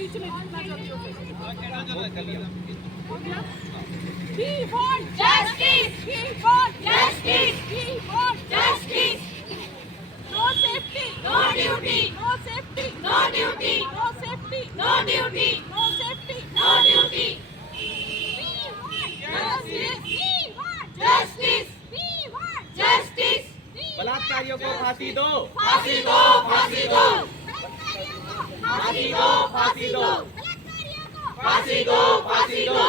बीच में जितना जल्दी हो सके। We want justice. We want justice. We want justice. No safety. No duty. No safety. No duty. No safety. No duty. No safety. No duty. We want justice. We want justice. We want justice. बलात्कारियों को फांसी दो, फांसी दो, फांसी दो, फांसी दो, फांसी दो, फांसी दो, फांसी दो,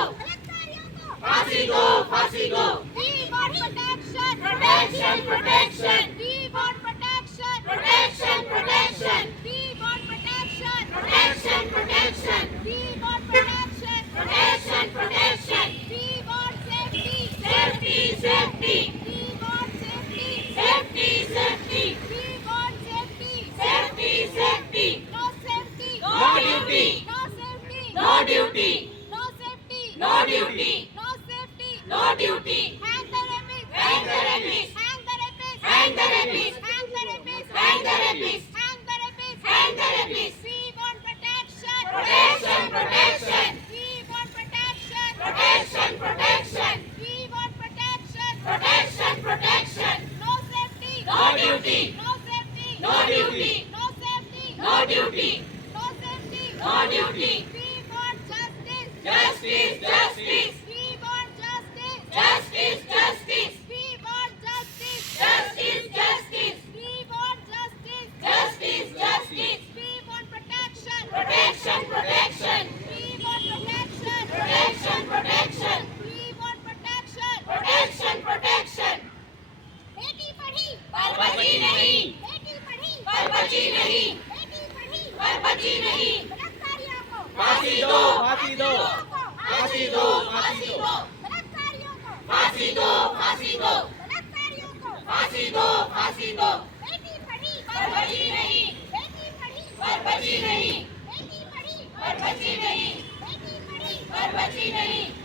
फांसी दो, फांसी दो। We want protection, protection, protection. We want protection, protection, protection. We want protection, protection, protection. We want protection, protection, protection. We want safety, safety, safety. We want safety, safety, safety. We want safety, safety, safety. No safety, No duty. No safety, No duty. no safety, No duty. no safety, No duty. hang the rapist, Hang the rapist. hang the rapist, Hang the rapist. hang the rapist, Hang the rapist. hang the rapist, Hang the rapist. We want protection, Protection, protection. We want protection, Protection, protection. We want protection, Protection, protection. No safety, No duty. no safety, No duty. no safety, No duty. no safety, No duty. We want justice, Justice, justice. We want justice, Justice, justice. We want justice, Justice, justice. We want justice, Justice, justice. We want protection, Protection, protection. We want protection, Protection, protection. We want protection. Protection, protection. बेटी पढ़ी पर बची नहीं, बेटी पढ़ी पर बची नहीं, बेटी पढ़ी पर बची नहीं। बलात्कारियों को फांसी दो, फांसी दो, फांसी दो, फांसी दो, बलात्कारियों को फांसी दो, फांसी दो, बलात्कारियों को फांसी दो, फांसी दो। बेटी पढ़ी पर बची नहीं, बेटी पढ़ी पर बची नहीं, बेटी पढ़ी पर बची नहीं, बेटी पढ़ी पर बची नहीं।